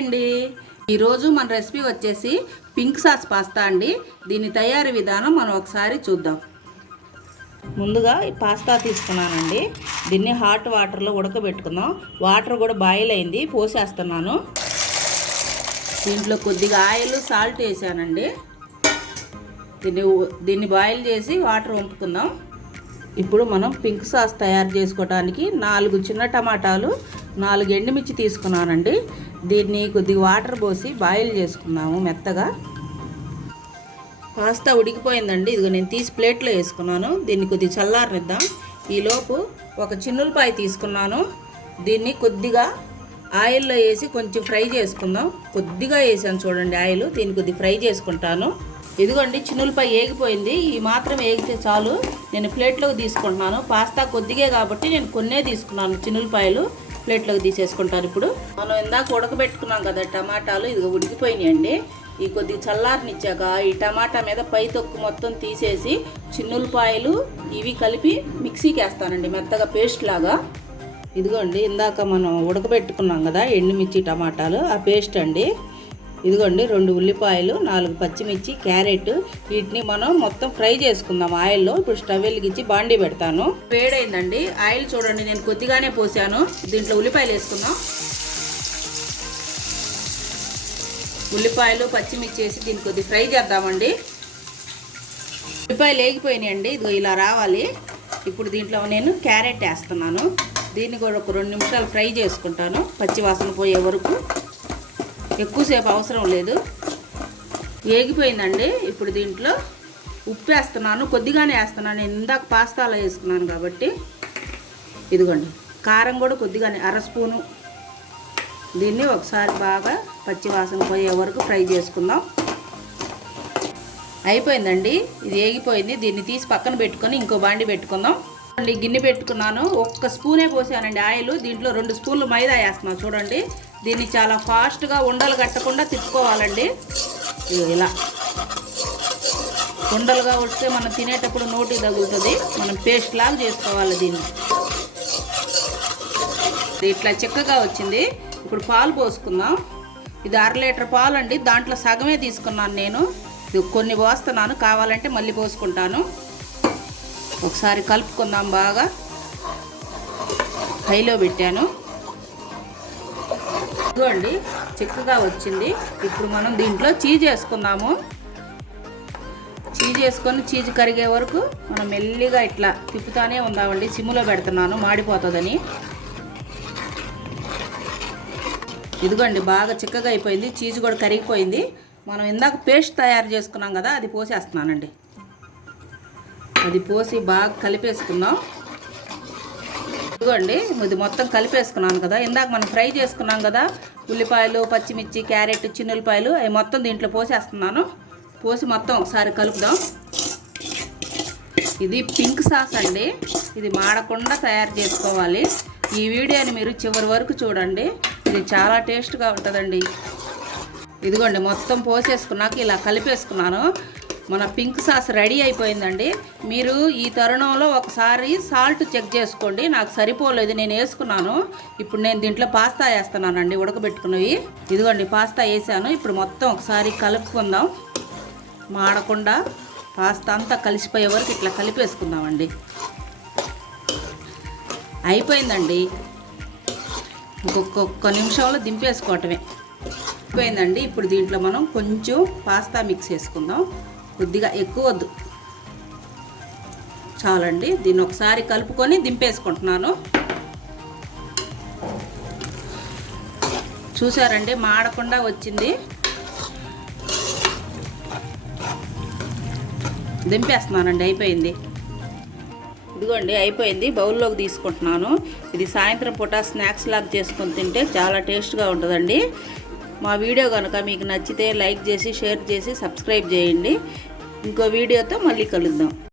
అండి, ఈరోజు మన రెసిపీ వచ్చేసి పింక్ సాస్ పాస్తా అండి. దీని తయారీ విధానం మనం ఒకసారి చూద్దాం. ముందుగా ఈ పాస్తా తీసుకున్నానండి. దీన్ని హాట్ వాటర్లో ఉడకబెట్టుకుందాం. వాటర్ కూడా బాయిల్ అయింది, పోసేస్తున్నాను. దీంట్లో కొద్దిగా ఆయిల్ సాల్ట్ వేసానండి. దీన్ని బాయిల్ చేసి వాటర్ వంపుకుందాం. ఇప్పుడు మనం పింక్ సాస్ తయారు చేసుకోవడానికి 4 చిన్న టమాటాలు, 4 ఎండుమిర్చి తీసుకున్నానండి. దీన్ని కొద్దిగా వాటర్ పోసి బాయిల్ చేసుకున్నాము మెత్తగా. పాస్తా ఉడికిపోయిందండి. ఇదిగో నేను తీసి ప్లేట్లో వేసుకున్నాను. దీన్ని కొద్దిగా చల్లారనిద్దాం. ఈలోపు ఒక చిన్నులపాయ తీసుకున్నాను. దీన్ని కొద్దిగా ఆయిల్లో వేసి కొంచెం ఫ్రై చేసుకుందాం. కొద్దిగా వేసాను చూడండి ఆయిల్. దీన్ని కొద్దిగా ఫ్రై చేసుకుంటాను. ఇదిగోండి చిన్నులపాయ ఏగిపోయింది. ఈ మాత్రం ఏగితే చాలు. నేను ప్లేట్లోకి తీసుకుంటున్నాను. పాస్తా కొద్దిగే కాబట్టి నేను కొన్నే తీసుకున్నాను. చిన్నులపాయలు ప్లేట్లోకి తీసేసుకుంటాను. ఇప్పుడు మనం ఇందాక ఉడకబెట్టుకున్నాం కదా టమాటాలు, ఇదిగో ఉడికిపోయినాయండి. ఈ కొద్దిగా చల్లారనిచ్చాక ఈ టమాటా మీద పై తొక్కు మొత్తం తీసేసి చిన్నులపాయలు ఇవి కలిపి మిక్సీకి వేస్తానండి, మెత్తగా పేస్ట్ లాగా. ఇదిగోండి ఇందాక మనం ఉడకబెట్టుకున్నాం కదా ఎండుమిర్చి టమాటాలు, ఆ పేస్ట్ అండి. ఇదిగోండి 2 ఉల్లిపాయలు, 4 పచ్చిమిర్చి, క్యారెట్, వీటిని మనం మొత్తం ఫ్రై చేసుకుందాం ఆయిల్లో. ఇప్పుడు స్టవ్ వెలిగించి బాండీ పెడతాను. వేడైందండి. ఆయిల్ చూడండి నేను కొద్దిగానే పోసాను. దీంట్లో ఉల్లిపాయలు వేసుకుందాం. ఉల్లిపాయలు పచ్చిమిర్చి వేసి దీన్ని కొద్దిగా ఫ్రై చేద్దామండి. ఉల్లిపాయలు వేగిపోయినాయండి. ఇదిగో ఇలా రావాలి. ఇప్పుడు దీంట్లో నేను క్యారెట్ వేస్తున్నాను. దీన్ని కూడా ఒక 2 నిమిషాలు ఫ్రై చేసుకుంటాను, పచ్చి వాసన పోయే వరకు. ఎక్కువసేపు అవసరం లేదు. వేగిపోయిందండి. ఇప్పుడు దీంట్లో ఉప్పు వేస్తున్నాను, కొద్దిగానే వేస్తున్నాను. నేను ఇందాక పాస్తాలో వేసుకున్నాను కాబట్టి. ఇదిగోండి కారం కూడా కొద్దిగానే, 1/2 స్పూను. దీన్ని ఒకసారి బాగా పచ్చి వాసన పోయే వరకు ఫ్రై చేసుకుందాం. అయిపోయిందండి, ఇది వేగిపోయింది. దీన్ని తీసి పక్కన పెట్టుకొని ఇంకో బాండి పెట్టుకుందాం. గిన్నె పెట్టుకున్నాను. 1 స్పూనే పోసానండి ఆయిల్. దీంట్లో 2 స్పూన్లు మైదా వేస్తున్నాను చూడండి. దీన్ని చాలా ఫాస్ట్గా ఉండలు కట్టకుండా తిప్పుకోవాలండి. ఇలా ఉండలుగా వస్తే మనం తినేటప్పుడు నోటికి తగులుతుంది. మనం పేస్ట్ లాగా చేసుకోవాలి దీన్ని. ఇట్లా చిక్కగా వచ్చింది. ఇప్పుడు పాలు పోసుకుందాం. ఇది 1/2 లీటర్ పాలు అండి. దాంట్లో సగమే తీసుకున్నాను నేను. ఇది కొన్ని పోస్తున్నాను, కావాలంటే మళ్ళీ పోసుకుంటాను. ఒకసారి కలుపుకుందాం బాగా. హైలో పెట్టాను. ఇదిగోండి చిక్కగా వచ్చింది. ఇప్పుడు మనం దీంట్లో చీజ్ వేసుకుందాము. చీజ్ వేసుకొని చీజ్ కరిగే వరకు మనం మెల్లిగా ఇట్లా తిప్పుతానే ఉందామండి. సిమ్లో పెడుతున్నాను, మాడిపోతుందని. ఇదిగోండి బాగా చిక్కగా అయిపోయింది. చీజ్ కూడా కరిగిపోయింది. మనం ఇందాక పేస్ట్ తయారు చేసుకున్నాం కదా, అది పోసేస్తున్నానండి. అది పోసి బాగా కలిపేసుకుందాం. ఇదిగోండి ఇది మొత్తం కలిపేసుకున్నాను కదా. ఇందాక మనం ఫ్రై చేసుకున్నాం కదా ఉల్లిపాయలు, పచ్చిమిర్చి, క్యారెట్, చిన్నులపాయలు, అవి మొత్తం దీంట్లో పోసేస్తున్నాను. పోసి మొత్తం ఒకసారి కలుపుదాం. ఇది పింక్ సాస్ అండి. ఇది మాడకుండా తయారు చేసుకోవాలి. ఈ వీడియోని మీరు చివరి వరకు చూడండి. ఇది చాలా టేస్ట్గా ఉంటుందండి. ఇదిగోండి మొత్తం పోసేసుకున్నాక ఇలా కలిపేసుకున్నాను. మన పింక్ సాస్ రెడీ అయిపోయిందండి. మీరు ఈ తరుణంలో ఒకసారి సాల్ట్ చెక్ చేసుకోండి. నాకు సరిపోలేదు, నేను వేసుకున్నాను. ఇప్పుడు నేను దీంట్లో పాస్తా వేస్తున్నానండి, ఉడకబెట్టుకున్నవి. ఇదిగోండి పాస్తా వేసాను. ఇప్పుడు మొత్తం ఒకసారి కలుపుకుందాం. మాడకుండా పాస్తా అంతా కలిసిపోయే వరకు ఇట్లా కలిపేసుకుందామండి. అయిపోయిందండి. ఇంకొక నిమిషంలో దింపేసుకోవటమే. అయిపోయిందండి. ఇప్పుడు దీంట్లో మనం కొంచెం పాస్తా మిక్స్ వేసుకుందాం. కొద్దిగా ఎక్కువ వద్దు, చాలండి. దీన్ని ఒకసారి కలుపుకొని దింపేసుకుంటున్నాను. చూసారండి మాడకుండా వచ్చింది. దింపేస్తున్నానండి. అయిపోయింది. ఇదిగోండి అయిపోయింది. బౌల్లోకి తీసుకుంటున్నాను. ఇది సాయంత్రం పూట స్నాక్స్ లాగా చేసుకొని తింటే చాలా టేస్ట్గా ఉంటుందండి. మా వీడియో కనుక మీకు నచ్చితే లైక్ చేసి, షేర్ చేసి, సబ్స్క్రైబ్ చేయండి. ఇంకో వీడియోతో మళ్ళీ కలుద్దాం.